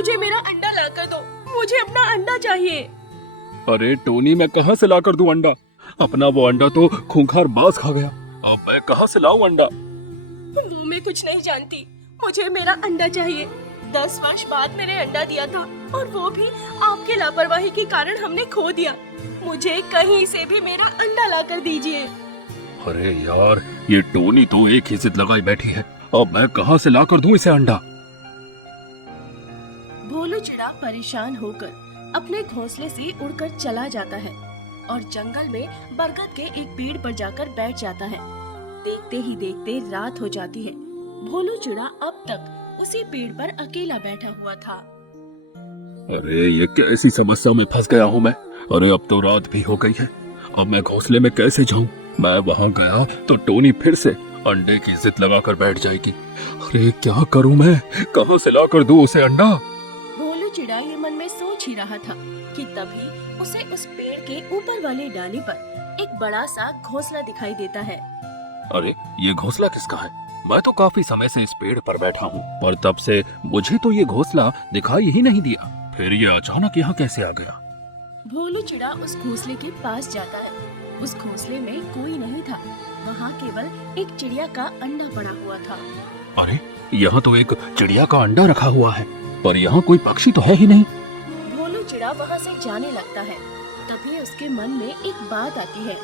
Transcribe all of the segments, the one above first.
मुझे मेरा अंडा ला कर दो, मुझे अपना अंडा चाहिए। अरे टोनी, मैं कहाँ से ला कर दूं अंडा? अपना वो अंडा तो खूंखार बाज खा गया। अब मैं कहाँ से लाऊं अंडा? वो मैं कुछ नहीं जानती, मुझे मेरा अंडा चाहिए। 10 वर्ष बाद मैंने अंडा दिया था और वो भी आपके लापरवाही के कारण हमने खो दिया। मुझे कहीं से भी मेरा अंडा ला कर दीजिए। अरे यार, ये टोनी तो एक ही जिद लगाई बैठी है। अब मैं कहाँ से ला कर दूं इसे अंडा? भोलू चिड़ा परेशान होकर अपने घोंसले से उड़कर चला जाता है और जंगल में बरगद के एक पेड़ पर जाकर बैठ जाता है। देखते ही देखते रात हो जाती है। भोलू चिड़ा अब तक उसी पेड़ पर अकेला बैठा हुआ था। अरे ये कैसी समस्या में फंस गया हूँ मैं। अरे अब तो रात भी हो गई है। अब मैं घोंसले में कैसे जाऊँ? मैं वहाँ गया तो टोनी फिर से अंडे की जिद लगाकर बैठ जाएगी। अरे क्या करूँ मैं? कहाँ से ला कर दूँ उसे अंडा? भोलू चिड़ा ये मन में सोच ही रहा था कि तभी उसे उस पेड़ के ऊपर वाली डाली पर एक बड़ा सा घोंसला दिखाई देता है। अरे ये घोंसला किसका है? मैं तो काफी समय से इस पेड़ पर बैठा हूँ, पर तब से मुझे तो ये घोंसला दिखाई ही नहीं दिया। फिर ये अचानक यहाँ कैसे आ गया? भोलू चिड़ा उस घोंसले के पास जाता है। उस घोंसले में कोई नहीं था, वहाँ केवल एक चिड़िया का अंडा पड़ा हुआ था। अरे यहाँ तो एक चिड़िया का अंडा रखा हुआ है, पर यहाँ कोई पक्षी तो है ही नहीं। भोलू चिड़ा वहाँ से जाने लगता है। तभी उसके मन में एक बात आती है।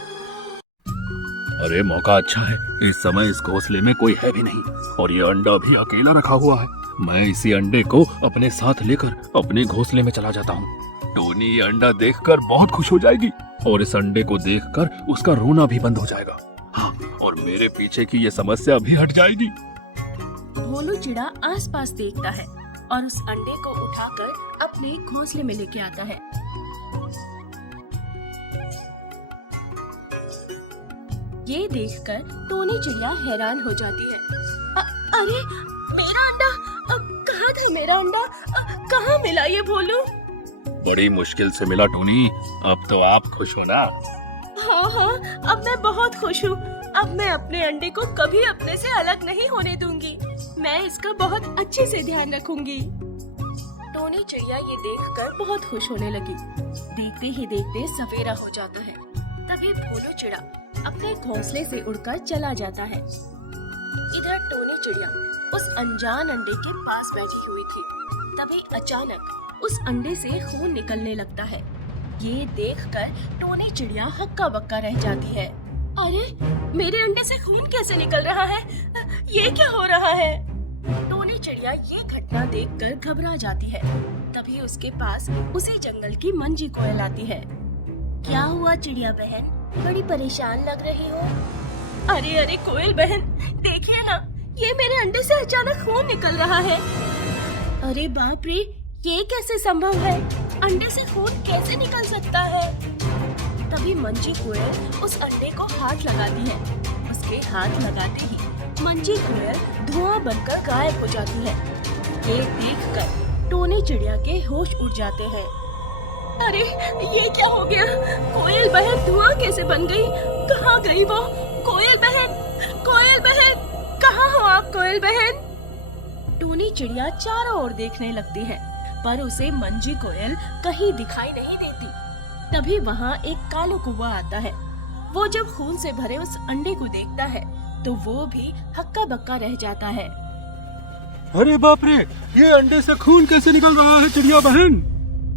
अरे मौका अच्छा है, इस समय इस घोंसले में कोई है भी नहीं और ये अंडा भी अकेला रखा हुआ है। मैं इसी अंडे को अपने साथ लेकर अपने घोंसले में चला जाता हूँ। टोनी ये अंडा देखकर बहुत खुश हो जाएगी और इस अंडे को देखकर उसका रोना भी बंद हो जाएगा। हाँ, और मेरे पीछे की ये समस्या भी हट जाएगी। भोलू चिड़ा आसपास देखता है और उस अंडे को उठाकर अपने घोंसले में लेके आता है। ये देखकर टोनी चिड़िया हैरान हो जाती है। अरे मेरा अंडा! कहाँ था मेरा अंडा? कहाँ मिला ये भोलू? बड़ी मुश्किल से मिला टोनी। अब तो आप खुश हो ना? हाँ हाँ, अब मैं बहुत खुश हूँ। अब मैं अपने अंडे को कभी अपने से अलग नहीं होने दूंगी। मैं इसका बहुत अच्छे से ध्यान रखूंगी। टोनी चिड़िया ये देखकर बहुत खुश होने लगी। देखते ही देखते सवेरा हो जाता है। तभी भोलू चिड़ा अपने घोंसले से उड़कर चला जाता है। इधर टोनी चिड़िया उस अनजान अंडे के पास बैठी हुई थी। तभी अचानक उस अंडे से खून निकलने लगता है। ये देखकर टोनी चिड़िया हक्का बक्का रह जाती है। अरे मेरे अंडे से खून कैसे निकल रहा है? ये क्या हो रहा है? टोनी चिड़िया ये घटना देखकर घबरा जाती है। तभी उसके पास उसी जंगल की मंजी कोयल आती है। क्या हुआ चिड़िया बहन, बड़ी परेशान लग रही हो? अरे अरे कोयल बहन, देखिए ना, ये मेरे अंडे से अचानक खून निकल रहा है। अरे बाप रे, ये कैसे संभव है? अंडे से खून कैसे निकल सकता है? तभी मंजी कोयल उस अंडे को हाथ लगाती है। उसके हाथ लगाते ही मंजी कोयल धुआं बनकर गायब हो जाती है। ये देखकर टोनी चिड़िया के होश उड़ जाते हैं। अरे ये क्या हो गया? कोयल बहन धुआं कैसे बन गई? कहाँ गई वो? कोयल बहन, कोयल बहन, कहाँ हो आप कोयल बहन? टोनी चिड़िया चारों ओर देखने लगती है, पर उसे मंजी कोयल कहीं दिखाई नहीं देती। तभी वहाँ एक कालू कौवा आता है। वो जब खून से भरे उस अंडे को देखता है तो वो भी हक्का बक्का रह जाता है। अरे बाप रे, ये अंडे से खून कैसे निकल रहा है चिड़िया बहन?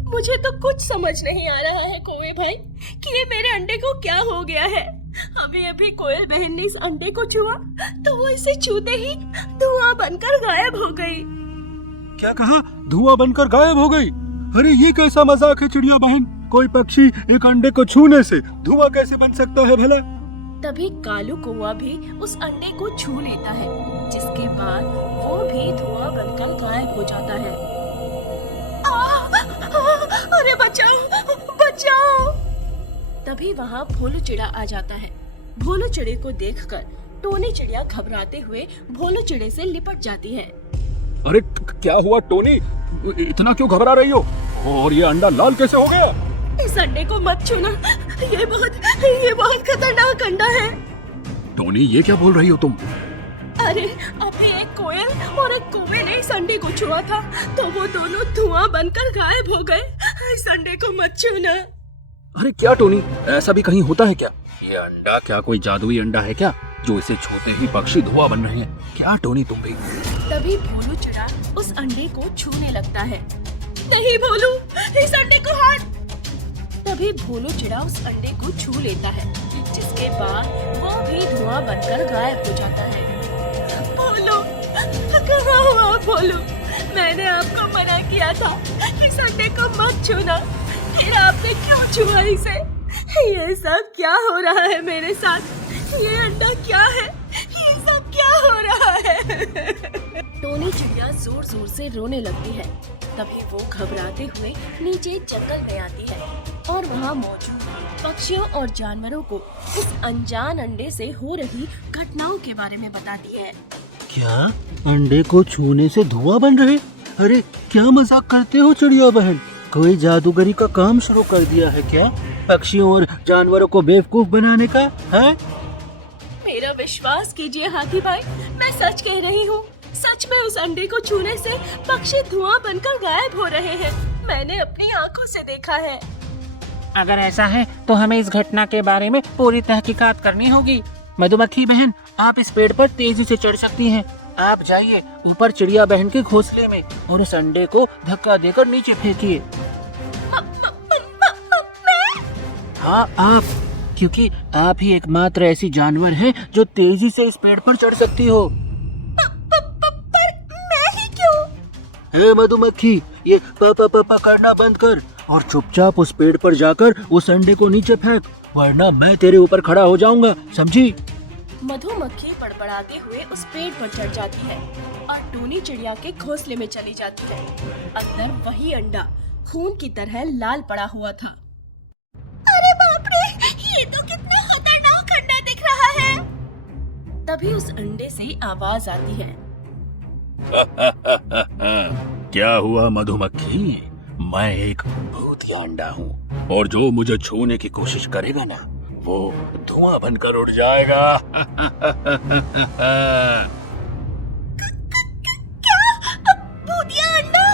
मुझे तो कुछ समझ नहीं आ रहा है कौवे भाई कि ये मेरे अंडे को क्या हो गया है। अभी अभी कोयल बहन ने इस अंडे को छुआ तो वो इसे छूते ही धुआं बनकर गायब हो गई। क्या कहा? धुआं बनकर गायब हो गई? अरे ये कैसा मजाक है चिड़िया बहन? कोई पक्षी एक अंडे को छूने से धुआं कैसे बन सकता है भला? तभी कालू कौवा भी उस अंडे को छू लेता है, जिसके बाद वो भी धुआं बनकर गायब हो जाता है। अरे बचाओ, बचाओ! तभी वहाँ भोलू चिड़ा आ जाता है। भोलू चिड़े को देखकर टोनी चिड़िया घबराते हुए भोलू चिड़े से लिपट जाती है। अरे क्या हुआ टोनी? इतना क्यों घबरा रही हो? और ये अंडा लाल कैसे हो गया? इस अंडे को मत छूना, ये बहुत खतरनाक अंडा है। टोनी ये क्या बोल रही हो तुम? अरे अभी एक कोयल और एक कौवे ने इस अंडे को छुआ था तो वो दोनों धुआं बनकर गायब हो गए। इस अंडे को मत छूना। अरे क्या टोनी, ऐसा भी कहीं होता है क्या? ये अंडा क्या कोई जादुई अंडा है क्या, जो इसे छूते ही पक्षी धुआं बन रहे हैं? क्या टोनी तुम भी? तभी भोलू चिड़ा उस अंडे को छूने लगता है। नहीं भोलू, इस अंडे को हट। तभी भोलू चिड़ा उस अंडे को छू लेता है, जिसके बाद वो भी धुआं बनकर गायब हो जाता है। भोलू, कहाँ हो आप भोलू? मैंने आपको मना किया था इस अंडे को मत छूना, फिर आपने क्यों छुआ इसे? ये सब क्या हो रहा है मेरे साथ? ये अंडा क्या है? ये सब क्या हो रहा है? टोनी चिड़िया जोर जोर से रोने लगती है। तभी वो घबराते हुए नीचे जंगल में आती है और वहाँ मौजूद पक्षियों और जानवरों को इस अनजान अंडे से हो रही घटनाओं के बारे में बताती है। क्या अंडे को छूने से धुआं बन रहे? अरे क्या मजाक करते हो चिड़िया बहन? कोई जादूगरी का काम शुरू कर दिया है क्या, पक्षियों और जानवरों को बेवकूफ बनाने का? है मेरा विश्वास कीजिए हाथी भाई, मैं सच कह रही हूँ। सच में उस अंडे को छूने से पक्षी धुआं बनकर गायब हो रहे हैं। मैंने अपनी आंखों से देखा है। अगर ऐसा है तो हमें इस घटना के बारे में पूरी तहकीकात करनी होगी। मधुमक्खी बहन, आप इस पेड़ पर तेजी से चढ़ सकती हैं। आप जाइए ऊपर चिड़िया बहन के घोंसले में और उस अंडे को धक्का देकर नीचे फेंकिए। हाँ आप, क्योंकि आप ही एकमात्र ऐसी जानवर हैं जो तेजी से इस पेड़ पर चढ़ सकती हो। पर मैं ही क्यों? हे मधुमक्खी, ये पापा करना बंद कर और चुपचाप उस पेड़ पर जाकर उस अंडे को नीचे फेंक, वरना मैं तेरे ऊपर खड़ा हो जाऊंगा, समझी? मधुमक्खी बड़बड़ाते हुए उस पेड़ पर चढ़ जाती है और टोनी चिड़िया के घोंसले में चली जाती है। अंदर वही अंडा खून की तरह लाल पड़ा हुआ था। अरे बाप रे, ये तो कितना खतरनाक अंडा दिख रहा है। तभी उस अंडे से आवाज आती है। क्या हुआ मधुमक्खी? मैं एक भूतिया अंडा हूँ और जो मुझे छूने की कोशिश करेगा ना, वो धुआं बनकर उड़ जाएगा। भूतिया अंडा?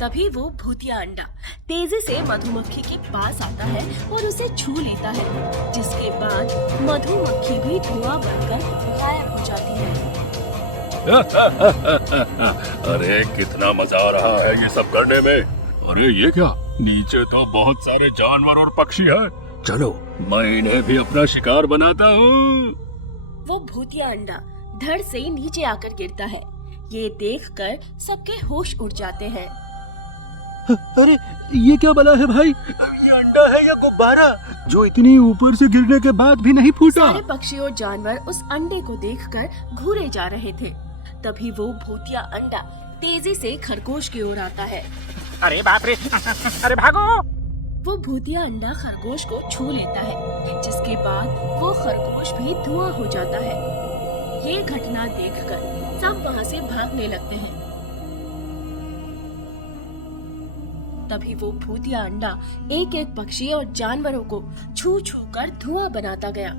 तभी वो भूतिया अंडा तेजी से मधुमक्खी के पास आता है और उसे छू लेता है, जिसके बाद मधुमक्खी भी धुआं बनकर गायब हो जाती है। अरे कितना मजा आ रहा है ये सब करने में। अरे ये क्या, नीचे तो बहुत सारे जानवर और पक्षी हैं। चलो मैं इन्हें भी अपना शिकार बनाता हूँ। वो भूतिया अंडा धड़ से नीचे आकर गिरता है। ये देखकर सबके होश उड़ जाते हैं। अरे ये क्या बला है भाई? ये अंडा है या गुब्बारा जो इतनी ऊपर से गिरने के बाद भी नहीं फूटा? सारे पक्षी और जानवर उस अंडे को देखकर घूरे जा रहे थे। तभी वो भूतिया अंडा तेजी से खरगोश की ओर आता है। अरे बाप रे, अरे भागो! वो भूतिया अंडा खरगोश को छू लेता है, जिसके बाद वो खरगोश भी धुआं हो जाता है। ये घटना देखकर सब वहाँ से भागने लगते हैं। तभी वो भूतिया अंडा एक एक पक्षी और जानवरों को छू छू कर धुआं बनाता गया।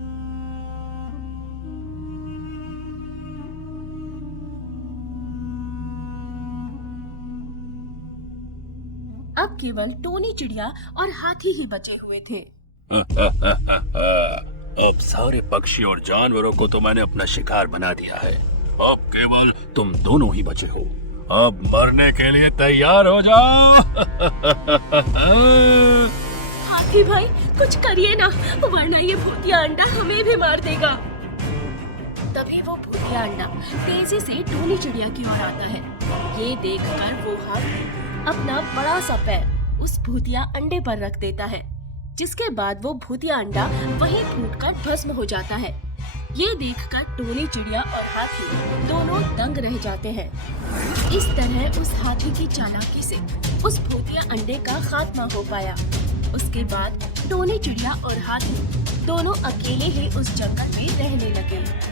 अब केवल टोनी चिड़िया और हाथी ही बचे हुए थे। अब सारे पक्षी और जानवरों को तो मैंने अपना शिकार बना दिया है। अब केवल तुम दोनों ही बचे हो। अब मरने के लिए तैयार हो जाओ। हाथी भाई कुछ करिए ना, वरना ये भूतिया अंडा हमें भी मार देगा। तभी वो भूतिया अंडा तेजी से टोनी चिड़िया की ओर आता है। ये देखकर वो हाथी अपना बड़ा सा पैर उस भूतिया अंडे पर रख देता है, जिसके बाद वो भूतिया अंडा वहीं फूटकर भस्म हो जाता है। ये देखकर टोनी चिड़िया और हाथी दोनों दंग रह जाते हैं। इस तरह उस हाथी की चालाकी से उस भूतिया अंडे का खात्मा हो पाया। उसके बाद टोनी चिड़िया और हाथी दोनों अकेले ही उस जंगल में रहने लगे।